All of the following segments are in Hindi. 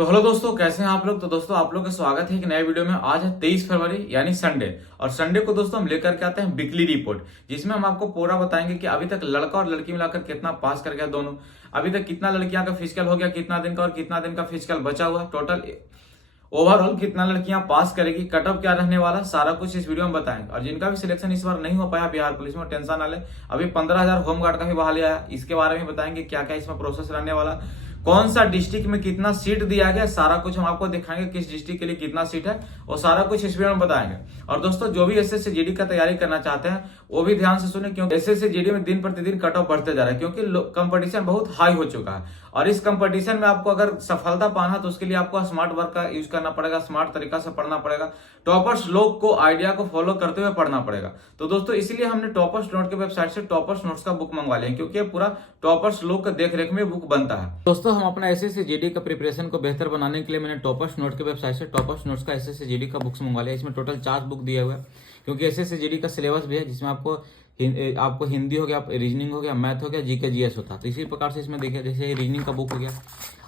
तो हेलो दोस्तों, कैसे हैं आप लोग। तो दोस्तों आप लोग का स्वागत है एक नए वीडियो में। आज है 23 फरवरी यानी संडे, और संडे को दोस्तों हम लेकर के आते हैं वीकली रिपोर्ट, जिसमें हम आपको पूरा बताएंगे कि अभी तक लड़का और लड़की मिलाकर कितना पास कर गया दोनों, अभी तक कितना लड़कियां का फिजिकल हो गया, कितना दिन का और कितना दिन का फिजिकल बचा हुआ, टोटल ओवरऑल कितना लड़कियां पास करेगी, कट ऑफ क्या रहने वाला, सारा कुछ इस वीडियो में बताएंगे। और जिनका भी सिलेक्शन इस बार नहीं हो पाया बिहार पुलिस में, टेंशन ना ले। अभी 15,000 होमगार्ड का भी बहाली आया, इसके बारे में बताएंगे क्या क्या इसमें प्रोसेस रहने वाला, कौन सा डिस्ट्रिक्ट में कितना सीट दिया गया, सारा कुछ हम आपको दिखाएंगे, किस डिस्ट्रिक्ट के लिए कितना सीट है, और सारा कुछ इस वीडियो में बताएंगे। और दोस्तों जो भी एसएससी जीडी का तैयारी करना चाहते हैं वो भी ध्यान से सुने, क्योंकि एसएससी जीडी में दिन प्रतिदिन कट ऑफ बढ़ते जा रहा है, क्योंकि कंपटीशन बहुत हाई हो चुका है। और इस कंपटीशन में आपको अगर सफलता पाना है तो उसके लिए आपको स्मार्ट वर्क का यूज करना पड़ेगा, स्मार्ट तरीका से पढ़ना पड़ेगा, टॉपर्स लोग को आइडिया को फॉलो करते हुए पढ़ना पड़ेगा। तो दोस्तों इसलिए हमने टॉपर्स नोट के वेबसाइट से टॉपर्स नोट्स का बुक मंगवा लिया, क्योंकि पूरा टॉपर्स लोग के देख रेख में बुक बनता है। दोस्तों हम अपना एसएससी जीडी का प्रिपरेशन को बेहतर बनाने के लिए मैंने टॉपर्स नोट के वेबसाइट से टॉपर्स नोट्स का एसएससी जीडी का बुक्स मंगवा लिया। इसमें टोटल 4 बुक दिए हुए हैं, क्योंकि एसएससी जीडी का सिलेबस भी है, जिसमें आपको हिंदी हो गया, रीजनिंग हो गया, मैथ हो गया, जीके जीएस होता है। तो इसी प्रकार से इसमें देखिए, जैसे रीजनिंग का बुक हो गया,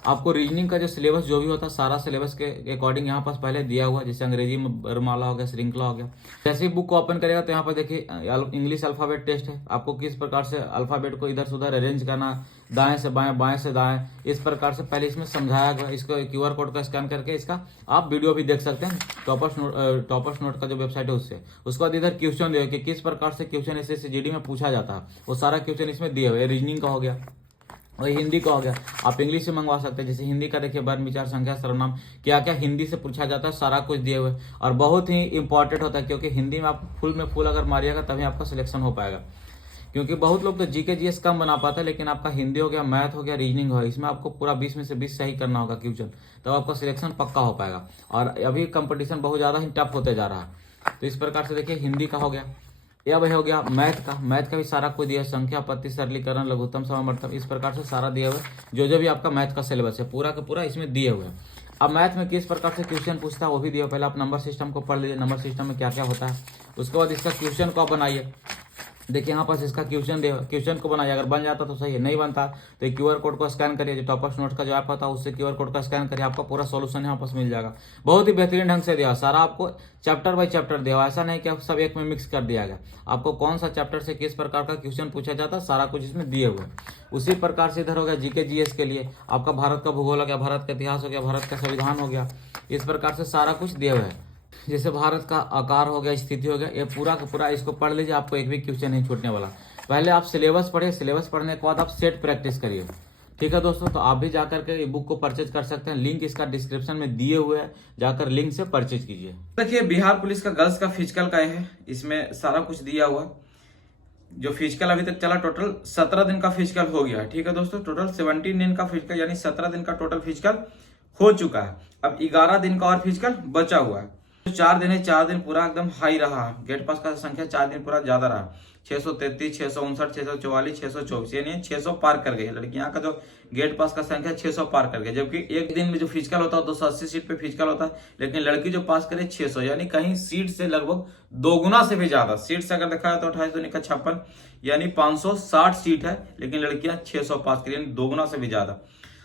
आपको रीजनिंग का जो सिलेबस जो भी होता है सारा सिलेबस के अकॉर्डिंग यहाँ पास पहले दिया हुआ, जैसे अंग्रेजी में वर्णमाला हो गया, श्रृंखला हो गया। जैसे ही बुक को ओपन करेगा तो यहाँ पर देखिए इंग्लिश अल्फाबेट टेस्ट है, आपको किस प्रकार से अल्फाबेट को इधर से उधर अरेंज करना, दाएं से बाएं, बाएं से दाएं, इस प्रकार से पहले इसमें समझाया गया। इसको क्यूआर कोड का स्कैन करके इसका आप वीडियो भी देख सकते हैं टॉपर्स नोट का जो वेबसाइट है उससे। उसके बाद इधर क्वेश्चन दिया कि किस प्रकार से क्वेश्चन एसएससी जीडी में पूछा जाता है, वो सारा क्वेश्चन इसमें दिए हुए। रीजनिंग का हो गया और हिंदी का हो गया, आप इंग्लिश से मंगवा सकते हैं। जैसे हिंदी का देखिए वर्ण विचार संख्या सर्वनाम क्या क्या हिंदी से पूछा जाता है, सारा कुछ दिए हुए। और बहुत ही इंपॉर्टेंट होता है, क्योंकि हिंदी में आप फुल में फुल अगर मारिएगा तभी आपका सिलेक्शन हो पाएगा। क्योंकि बहुत लोग तो जीके जीएस कम बना पाते हैं, लेकिन आपका हिंदी हो गया, मैथ हो गया, रीजनिंग हो गया, इसमें आपको पूरा 20 में से 20 सही करना होगा क्वेश्चन, तब आपका सिलेक्शन पक्का हो पाएगा। और अभी कंपटीशन बहुत ज़्यादा ही टफ होते जा रहा है। तो इस प्रकार से देखिए हिंदी का हो गया, या वह हो गया मैथ का भी सारा कुछ दिया, संख्या पत्ती सरलीकरण लघुत्तम समावर्तन, इस प्रकार से सारा दिया हुआ है। जो भी आपका मैथ का सिलेबस है पूरा का पूरा इसमें दिए हुए हैं। अब मैथ में किस प्रकार से क्वेश्चन पूछता है वो भी दिया। पहले आप नंबर सिस्टम को पढ़ लीजिए, नंबर सिस्टम में क्या क्या होता है, उसके बाद इसका क्वेश्चन को आप बनाइए। देखिए यहाँ पास इसका क्वेश्चन दे, क्वेश्चन को बनाइए, अगर बन जाता तो सही है, नहीं बनता तो क्यूआर कोड को स्कैन करिए, जो टॉपर्स नोट्स का जो ऐप होता है उससे क्यूआर कोड का स्कैन करिए, आपका पूरा सॉल्यूशन यहाँ पास मिल जाएगा। बहुत ही बेहतरीन ढंग से दिया, सारा आपको चैप्टर बाय चैप्टर दिया, ऐसा नहीं कि आप सब एक में मिक्स कर दिया गया। आपको कौन सा चैप्टर से किस प्रकार का क्वेश्चन पूछा जाता है सारा कुछ इसमें दिए हुए। उसी प्रकार से इधर हो गया जीके जीएस के लिए, आपका भारत का भूगोल हो गया, भारत का इतिहास हो गया, भारत का संविधान हो गया, इस प्रकार से सारा कुछ दिए हुए है। जैसे भारत का आकार हो गया, स्थिति हो गया, ये पूरा का पूरा इसको पढ़ लीजिए, आपको एक भी क्वेश्चन नहीं छूटने वाला। पहले आप सिलेबस पढ़िए, सिलेबस पढ़ने के बाद आप सेट प्रैक्टिस करिए। ठीक है दोस्तों, तो आप भी जाकर के ये बुक को परचेज कर सकते हैं, लिंक इसका डिस्क्रिप्शन में दिए हुए है, जाकर लिंक से परचेज कीजिए। देखिए बिहार पुलिस का गर्ल्स का फिजिकल का है, इसमें सारा कुछ दिया हुआ। जो फिजिकल अभी तक चला टोटल 17 दिन का फिजिकल हो गया। ठीक है दोस्तों, टोटल 17 दिन का फिजिकल यानी 17 दिन का टोटल फिजिकल हो चुका है। अब 11 दिन का और फिजिकल बचा हुआ है। 4 दिन है, 4 दिन पूरा एकदम हाई रहा, गेट पास का संख्या 4 दिन पूरा ज्यादा रहा, 633, 659, 644, 624, यानी 600 पार कर गई लड़कियां का जो गेट पास का संख्या 600 पार कर गई। जबकि एक दिन में जो फिजिकल होता है 280 सीट पे फिजिकल होता है, लेकिन लड़की जो पास करे 600, यानी कहीं सीट से लगभग 2 गुना से भी ज्यादा। सीट से अगर देखा जाए तो 28×56 यानी 560 सीट है, लेकिन लड़कियां 600 पास करी, यानी 2 गुना से भी ज्यादा।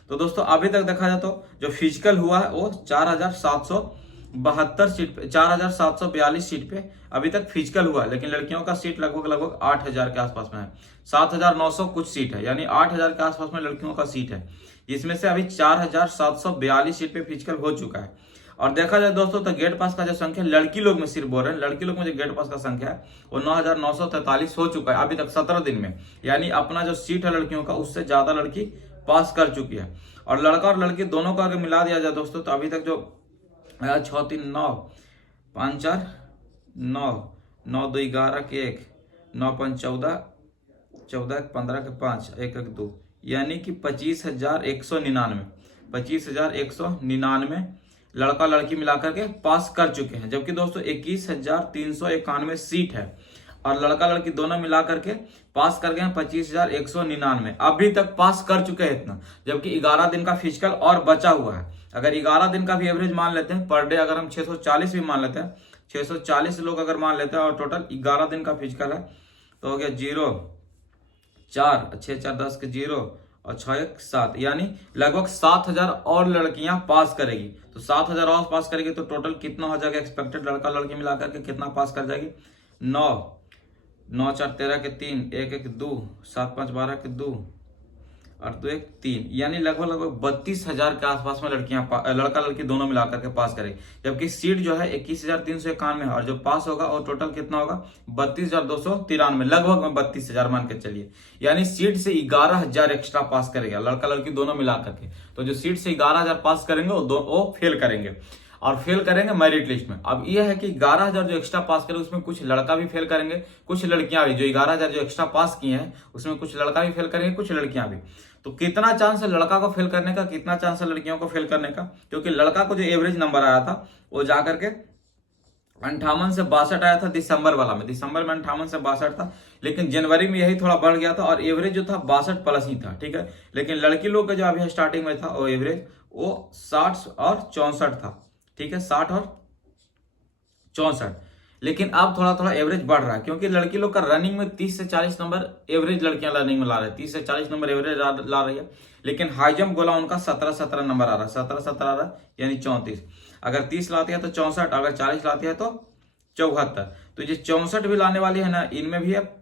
तो दोस्तों अभी तक देखा जाए तो जो फिजिकल हुआ है वो 4772 सीट पे, 4742 सीट पे अभी तक फिजिकल हुआ है, लेकिन लड़कियों का सीट लगभग 8000 के आसपास में है, 7900 कुछ सीट है, यानी 8000 के आसपास में लड़कियों का सीट है। इसमें से अभी 4742 सीट पे फिजिकल हो चुका है। और देखा जाए दोस्तों तो गेट पास का जो संख्या लड़की लोग में सिर्फ बोल रहे हैं, लड़की लोग में जो गेट पास का संख्या है वो 9943 हो चुका है अभी तक 17 दिन में, यानी अपना जो सीट है लड़कियों का उससे ज्यादा लड़की पास कर चुकी है। और लड़का और लड़की दोनों का अगर मिला दिया जाए दोस्तों तो अभी तक जो 6 3 9 5 4 9 9 2 11 के 1 9 5 14 14 15 के 5 1 1 2, यानी कि 25,199 लड़का लड़की मिलाकर के पास कर चुके हैं। जबकि दोस्तों 21,391 सीट है और लड़का लड़की दोनों मिलाकर के पास कर गए हैं 25,199, अभी तक पास कर चुके हैं इतना। जबकि 11 दिन का फिजिकल और बचा हुआ है। अगर 11 दिन का भी एवरेज मान लेते हैं पर डे, अगर हम 640 भी मान लेते हैं, 640 लोग अगर मान लेते हैं और टोटल 11 दिन का फिजिकल है तो हो गया 0 4 6 4 10 के 0 और 6 1 7, यानी लगभग 7,000 और लड़कियां पास करेगी। तो 7,000 और पास करेगी तो टोटल कितना हो जाएगा एक्सपेक्टेड लड़का लड़की मिलाकर के कितना पास कर जाएगी? 9 9 4 13 के 3 1 1 2 7 5 12 के 2 और 2 1 3, यानी लगभग 32,000 के आसपास में लड़कियां लड़का लड़की दोनों मिलाकर के पास करेगी। जबकि सीट जो है 21,391 है और जो पास होगा और टोटल कितना होगा? 32,293, लगभग में 32,000 मान के चलिए। यानी सीट से 11,000 एक्स्ट्रा पास करेगा लड़का लड़की दोनों मिलाकर के। तो जो सीट से 11,000 पास करेंगे वो फेल करेंगे और फेल करेंगे मेरिट लिस्ट में। अब यह है कि 11,000 जो एक्स्ट्रा पास करेंगे उसमें कुछ लड़का भी फेल करेंगे, कुछ लड़कियां भी। जो 11,000 जो एक्स्ट्रा पास किए हैं उसमें कुछ लड़का भी फेल करेंगे, कुछ लड़कियां भी। तो कितना चांस है लड़का को फेल करने का, कितना चांस है लड़कियों को फेल करने का? क्योंकि लड़का को जो एवरेज नंबर आया था वो जाकर के 58 से 62 आया था दिसंबर वाला में। दिसंबर में 58 से 62 था, लेकिन जनवरी में यही थोड़ा बढ़ गया था और एवरेज जो था 62 प्लस ही था, ठीक है। लेकिन लड़की लोग का जो अभी स्टार्टिंग में था वो एवरेज वो 60 और 64 था, ठीक है, 60 और 64। लेकिन अब थोड़ा थोड़ा एवरेज बढ़ रहा है क्योंकि लड़की लोग का रनिंग में 30 से 40 नंबर एवरेज लड़कियां रनिंग में ला रही है, 30 से 40 नंबर एवरेज ला रही है। लेकिन हाई जंप गोला उनका 17 नंबर आ रहा है, 17 आ रहा है, यानी 34। अगर 30 लाती है तो 64, अगर 40 लाती है तो 74। तो ये 64 भी लाने वाली है ना, इनमें भी अब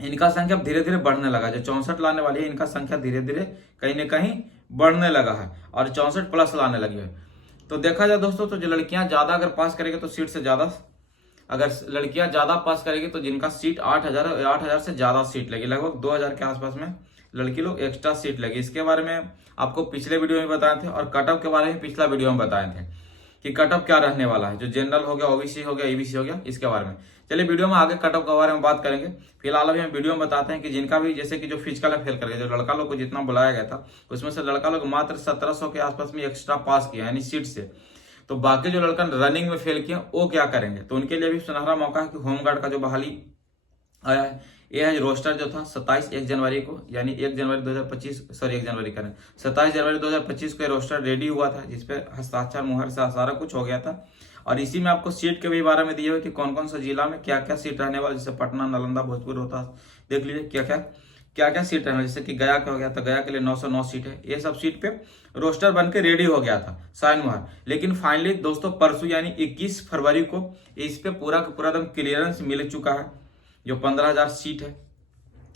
इनका संख्या धीरे धीरे बढ़ने लगा। जो 64 लाने वाली है इनका संख्या धीरे धीरे कहीं ना कहीं बढ़ने लगा है और 64 प्लस लाने लगी है। तो देखा जाए दोस्तों, तो जो लड़कियां ज्यादा अगर पास करेगी तो सीट से ज्यादा, अगर लड़कियां ज्यादा पास करेगी तो जिनका सीट 8,000 है, 8,000 से ज्यादा सीट लगी, लगभग 2,000 के आसपास में लड़की लोग एक्स्ट्रा सीट लगी। इसके बारे में आपको पिछले वीडियो में बताए थे और कट ऑफ के बारे में पिछला वीडियो में बताए थे कि कट ऑफ क्या रहने वाला है, जो जनरल हो गया, ओबीसी हो गया, ईबीसी हो गया, इसके बारे में। चलिए वीडियो में आगे कट ऑफ के बारे में बात करेंगे। फिलहाल अभी हम वीडियो में बताते हैं कि जिनका भी जैसे कि जो फिजिकल है फेल कर गया, जो लड़का लोग को जितना बुलाया गया था उसमें से लड़का लोग मात्र 1700 के आसपास में एक्स्ट्रा पास किया, यानी सीट से। तो बाकी जो लड़का रनिंग में फेल किया वो क्या करेंगे? तो उनके लिए भी सुनहरा मौका है कि होमगार्ड का जो बहाली आया है, यह है रोस्टर जो था 1 जनवरी को, यानी 1 जनवरी 2025, सॉरी 1 जनवरी करें, 27 जनवरी 2025 को रोस्टर रेडी हुआ था जिसपे हस्ताक्षर मुहर से सारा कुछ हो गया था। और इसी में आपको सीट के भी बारे में दिए हुए कि कौन कौन सा जिला में क्या क्या सीट रहने वाला, जैसे पटना, नालंदा, भोजपुर, रोहतास, देख लीजिए क्या क्या सीट रहने, जैसे कि गया का हो गया तो गया के लिए 909 सीट है। ये सब सीट पे रोस्टर बन के रेडी हो गया था, साइन मुहर। लेकिन फाइनली दोस्तों परसों यानी 21 फरवरी को इस पे पूरा का पूरा एकदम क्लियरेंस मिल चुका है। जो 15,000 सीट है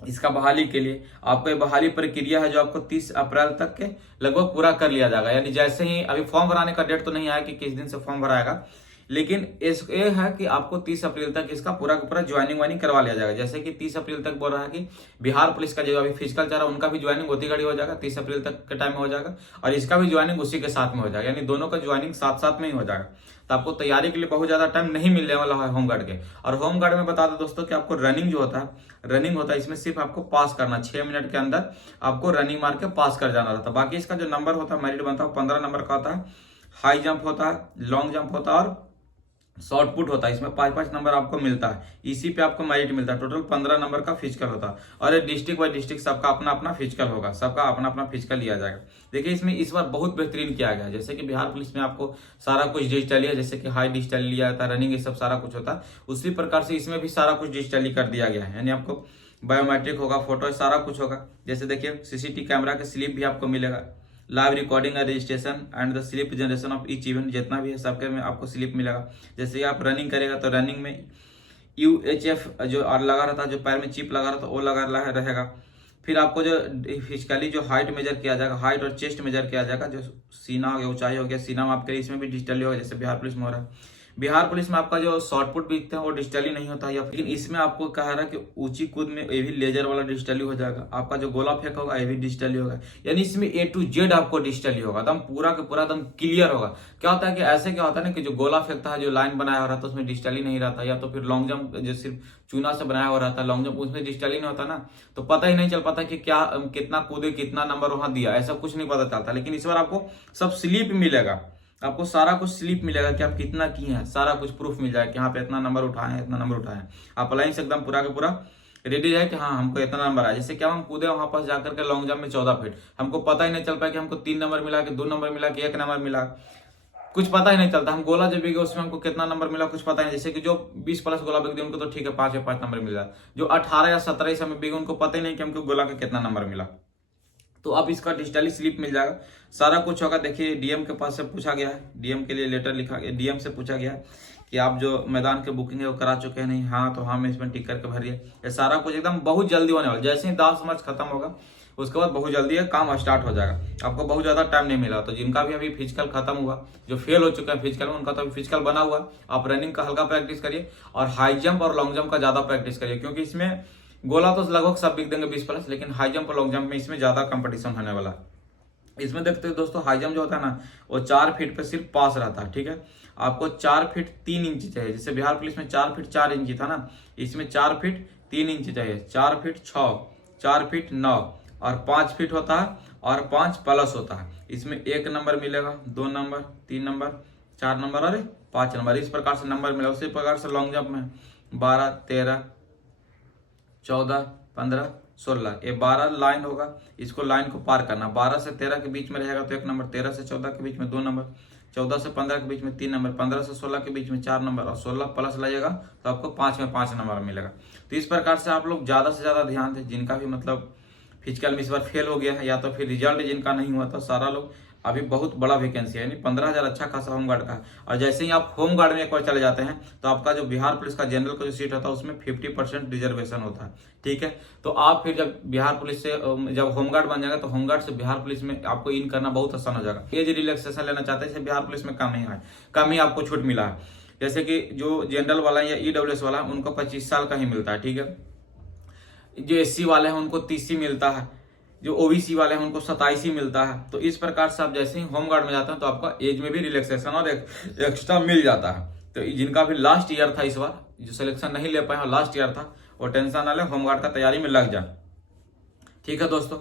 इसका बहाली के लिए आपको ये बहाली प्रक्रिया है जो आपको 30 अप्रैल तक के लगभग पूरा कर लिया जाएगा। यानी जैसे ही अभी फॉर्म भराने का डेट तो नहीं आया कि किस दिन से फॉर्म भराएगा, लेकिन ये है कि आपको 30 अप्रैल तक इसका पूरा का पूरा ज्वाइनिंग वाइनिंग करवा लिया जाएगा। जैसे कि 30 अप्रैल तक बोल रहा है कि बिहार पुलिस का जो अभी फिजिकल चाह रहा है उनका भी ज्वाइनिंग होती घड़ी हो जाएगा, 30 अप्रैल तक के टाइम में हो जाएगा और इसका भी ज्वाइनिंग उसी के साथ में हो जाएगा, यानी दोनों का ज्वाइनिंग साथ साथ में ही हो जाएगा। तो आपको तैयारी के लिए बहुत ज्यादा टाइम नहीं मिलने वाला है होमगार्ड के। और होमगार्ड में बता दो दोस्तों कि आपको रनिंग जो होता है इसमें सिर्फ आपको पास करना, 6 मिनट के अंदर आपको रनिंग मार के पास कर जाना रहता है। बाकी इसका जो नंबर होता है मेरिट बनता है 15 नंबर का होता है। हाई जंप होता है, लॉन्ग जंप होता है और शॉर्ट पुट होता है, इसमें 5-5 नंबर आपको मिलता है। इसी पे आपको मेरिट मिलता है। टोटल 15 नंबर का फिजिकल होता है और ये डिस्ट्रिक्ट बाई डिस्ट्रिक्ट सबका अपना अपना फिजिकल होगा, सबका अपना अपना फिजिकल लिया जाएगा। देखिए इसमें इस बार बहुत बेहतरीन किया गया है। जैसे कि बिहार पुलिस में आपको सारा कुछ डिजिटली है, जैसे कि हाई डिजिटली लिया जाता है, रनिंग ये सब सारा कुछ होता है, उसी प्रकार से इसमें भी सारा कुछ डिजिटली कर दिया गया है। यानी आपको बायोमेट्रिक होगा, फोटो सारा कुछ होगा। जैसे देखिए सीसीटीवी कैमरा का स्लिप भी आपको मिलेगा, live recording and registration and the slip generation of each event, जितना भी है सबके में आपको स्लिप मिलेगा। जैसे आप रनिंग करेगा तो रनिंग में UHF जो लगा रहता है, जो पैर में चिप लगा रहता है वो लगा रहेगा। फिर आपको जो फिजिकली जो हाइट मेजर किया जाएगा, हाइट और चेस्ट मेजर किया जाएगा, जो सीना हो गया, ऊंचाई हो गया, सीना माप के इसमें भी डिजिटली होगा, जैसे बिहार पुलिस में हो रहा है। बिहार पुलिस में आपका जो शॉर्ट पुट भी दिखते हैं वो डिजिटली नहीं होता है, लेकिन इसमें आपको कह रहा है कि ऊंची कूद में ये भी लेजर वाला डिजिटली हो जाएगा। आपका जो गोला फेंक होगा ये भी डिजिटली होगा, यानी इसमें A to Z आपको डिजिटली होगा, एकदम पूरा का पूरा एकदम क्लियर होगा। क्या होता है कि ऐसे क्या होता है ना कि जो गोला फेंकता है, जो लाइन बनाया हो रहा था उसमें डिजिटली नहीं रहता, या तो फिर लॉन्ग जंप जो सिर्फ चूना से बनाया हुआ रहता है लॉन्ग जंप, उसमें डिजिटली नहीं होता ना, तो पता ही नहीं चल पाता कि क्या कितना कूदे, कितना नंबर वहां दिया, ऐसा कुछ नहीं पता चलता। लेकिन इस बार आपको सब स्लिप मिलेगा, आपको सारा कुछ स्लिप मिलेगा कि आप कितना किए हैं, सारा कुछ प्रूफ मिल जाएगा कि यहाँ पे इतना नंबर उठाए हैं, इतना नंबर उठाए हैं। आप लाइन से एकदम पूरा का पूरा रेडी है कि हाँ हमको इतना नंबर आया। जैसे क्या हम कूदे वहां पास जाकर के लॉन्ग जंप में 14 फीट, हमको पता ही नहीं चल पाया कि हमको 3 नंबर मिला, कि 2 नंबर मिला, कि 1 नंबर मिला, कुछ पता ही नहीं चलता। हम गोला जब भी गए उसमें हमको कितना नंबर मिला कुछ पता नहीं। जैसे कि जो 20 प्लस गोला बिक दिए उनको तो ठीक है 5 या 5 नंबर मिला, जो 18 या 17 समय बिके उनको पता ही नहीं कि हमको गोला का कितना नंबर मिला। तो अब इसका डिजिटली स्लिप मिल जाएगा, सारा कुछ होगा। देखिए डीएम के पास से पूछा गया है, डीएम के लिए लेटर लिखा गया, डीएम से पूछा गया है कि आप जो मैदान के बुकिंग है वो करा चुके हैं नहीं, हाँ तो हाँ में इसमें टिक करके भरिए। ये सारा कुछ एकदम बहुत जल्दी होने वाला, जैसे ही 10 मार्च खत्म होगा उसके बाद बहुत जल्दी ये काम स्टार्ट हो जाएगा, आपको बहुत ज्यादा टाइम नहीं मिला। तो जिनका भी अभी फिजिकल खत्म हुआ, जो फेल हो चुके हैं फिजिकल में, उनका तो अभी फिजिकल बना हुआ, आप रनिंग का हल्का प्रैक्टिस करिए और हाई जंप और लॉन्ग जंप का ज्यादा प्रैक्टिस करिए, क्योंकि इसमें गोला तो लगभग सब बिक देंगे 20+, लेकिन हाई जंप और लॉन्ग जंप में इसमें ज्यादा कंपटीशन होने वाला है। इसमें देखते हैं दोस्तों, हाई जंप जो होता है ना वो 4 फीट पे सिर्फ पास रहता है, ठीक है। आपको 4 फीट 3 इंच चाहिए, जैसे बिहार पुलिस में 4 फीट 4 इंच था ना, इसमें 4 फीट 3 इंच चाहिए, 4 फीट 6, 4 फीट 9 और 5 फीट होता है और 5+ होता है। इसमें 1 नंबर मिलेगा, 2 नंबर, 3 नंबर, 4 नंबर और 5 नंबर, इस प्रकार से नंबर मिलेगा। उसी प्रकार से लॉन्ग जंप में 12, 13, 14, 15, 16, ये 12 लाइन होगा, इसको लाइन को पार करना। 12 से 13 के बीच में रहेगा तो 1 नंबर, 13 से 14 के बीच में 2 नंबर, 14 से 15 के बीच में 3 नंबर, 15 से 16 के बीच में 4 नंबर और 16+ लगेगा तो आपको 5 में 5 नंबर मिलेगा। तो इस प्रकार से आप लोग ज्यादा से ज्यादा ध्यान दें, जिनका भी मतलब फिजिकल में इस बार फेल हो गया है या तो फिर रिजल्ट जिनका नहीं हुआ, तो सारा लोग अभी बहुत बड़ा वैकेंसी है, यानी 15,000 अच्छा खासा होमगार्ड का। और जैसे ही आप होमगार्ड में एक बार चले जाते हैं तो आपका जो बिहार पुलिस का जनरल का जो सीट होता है उसमें 50% रिजर्वेशन होता है, ठीक है। तो आप फिर जब बिहार पुलिस से जब होमगार्ड बन जाएगा तो होमगार्ड से बिहार पुलिस में आपको इन करना बहुत आसान हो जाएगा। एज रिलैक्सेशन लेना चाहते हैं, बिहार पुलिस में कम ही आपको छूट मिला है। जैसे कि जो जनरल वाला है या ईडब्ल्यूएस वाला है उनको 25 साल का ही मिलता है, ठीक है। जो एससी वाले हैं उनको 30 ही मिलता है, जो ओबीसी वाले हैं उनको 27 ही मिलता है। तो इस प्रकार से आप जैसे ही होमगार्ड में जाते हैं तो आपका एज में भी रिलैक्सेशन और एक्स्ट्रा मिल जाता है। तो जिनका भी लास्ट ईयर था, इस बार जो सिलेक्शन नहीं ले पाए और लास्ट ईयर था, वो टेंशन ना ले, होमगार्ड का तैयारी में लग जाए, ठीक है दोस्तों।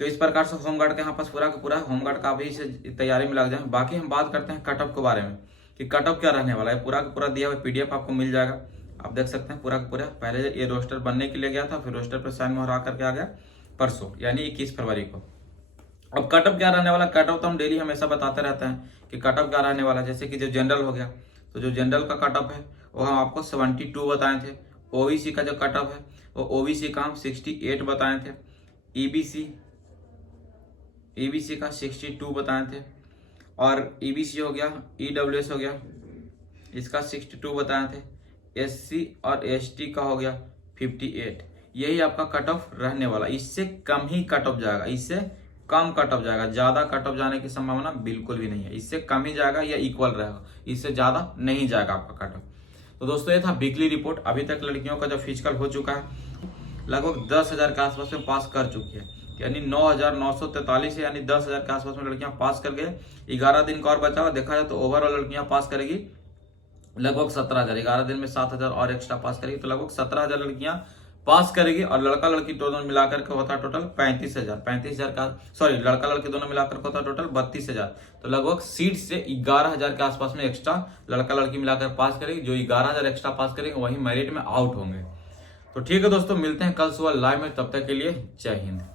तो इस प्रकार से होमगार्ड के यहाँ पास पूरा का पूरा होमगार्ड का भी से तैयारी में लग जाए। बाकी हम बात करते हैं कटअप के बारे में कि कटअप क्या रहने वाला है। पूरा का पूरा दिया हुआ पीडीएफ आपको मिल जाएगा, आप देख सकते हैं पूरा का पूरा। पहले ये रोस्टर बनने के लिए गया था, फिर रोस्टर पर साइन मोहर करके आ गया परसों यानी 21 फरवरी को। अब कटअप क्या रहने वाला, कटअप तो हम डेली हमेशा बताते रहते हैं कि कटअप क्या रहने वाला। जैसे कि जो जनरल हो गया तो जो जनरल का कटअप है वो हम आपको 72 बताए थे। ओबीसी का जो कटअप है वो ओबीसी का हम 68 बताए थे। ईबीसी का 62 बताए थे और ईबीसी हो गया, ईडब्ल्यूएस हो गया, इसका 62 बताए थे। एससी और एसटी का हो गया 58। यही आपका कट ऑफ रहने वाला, इससे कम ही कट ऑफ जाएगा, इससे कम कट ऑफ जाएगा। ज्यादा कट ऑफ जाने की संभावना बिल्कुल भी नहीं है, इससे कम ही जाएगा या इक्वल रहेगा, इससे ज्यादा नहीं जाएगा आपका कट ऑफ। तो दोस्तों ये था वीकली रिपोर्ट। अभी तक लड़कियों का जो फिजिकल हो चुका है लगभग 10,000 के आसपास में पास कर चुकी है, यानी 9,943 यानी 10,000 के आसपास में लड़कियां पास कर गए। 11 दिन का और बचा हुआ, देखा जाए तो ओवरऑल लड़कियां पास करेगी लगभग 17,000। 11 दिन में 7,000 और एक्स्ट्रा पास करेगी तो लगभग 17,000 लड़कियां पास करेगी। और लड़का लड़की दोनों मिलाकर के होता है टोटल 35,000 का, सॉरी लड़का लड़की दोनों मिलाकर के होता है टोटल 32,000। तो लगभग सीट से 11,000 के आसपास में एक्स्ट्रा लड़का लड़की मिलाकर पास करेगी। जो 11,000 एक्स्ट्रा पास करेंगे वही मेरिट में आउट होंगे। तो ठीक है दोस्तों, मिलते हैं कल सुबह लाइव में, तब तक के लिए जय हिंद।